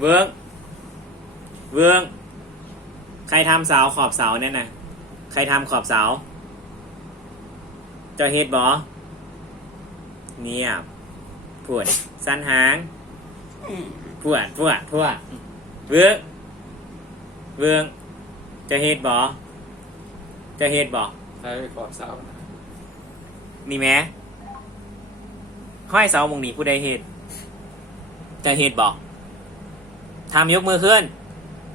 เวิร์กเวิร์กใครทำเสาขอบเสาเนี่ยนะใครทำขอบเสาเจะเฮ็ดบอเงียบปวดสั้นหางปวดปวดปวดเวิร์กเวิร์กเจะเฮ็ดบอเจะเฮ็ดบอใช้ขอบเสานะมีไหมห้อยเสามงนี้ผู้ใดเฮ็ดเจะเฮ็ดบอ ทำยกมือขึ้น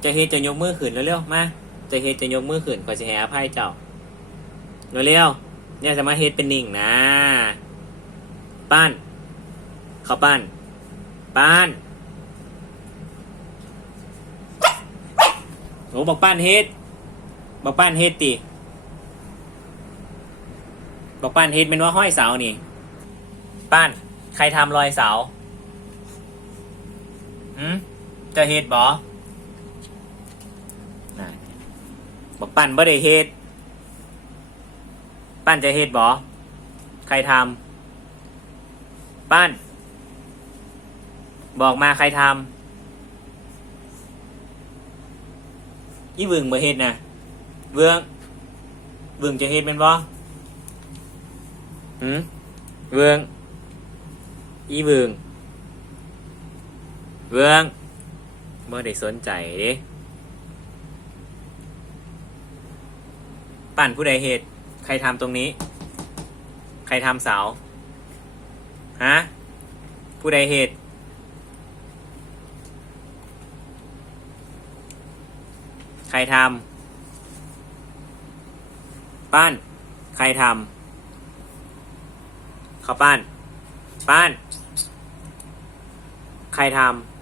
จะเฮดจะยกมือขึ้นเร็วๆมาจะเฮดจะยกมือขึ้นขอสิให้อภัยเจ้าเร็วๆเนี่ยจะมาเฮดเป็นนิ่งนะปั้นเขาปั้นปั้นโอ้บอกปั้นเฮดบอกปั้นเฮดติบอกปั้นเฮดเป็นว่าห้อยเสานี่ปั้นใครทำรอยเสาหืม จะเฮ็ดบอน่ะบอกปั้นบ่ได้เฮ็ด ปั้นจะเฮ็ดบ่ใครทำปั้น บอกมาใครทำอีเวึงบ่เฮ็ดนะเวืองเวึงจะเฮ็ดแม่นบ่หืมเวืองอีเวึงเวือง บ่ได้สนใจเด้ปั่นผู้ใดเหตุ ใครทำตรงนี้ ใครทำเสาฮะผู้ใดเหตุ ใครทำปั้น ใครทำเขาปั้น ปั้น ใครทำ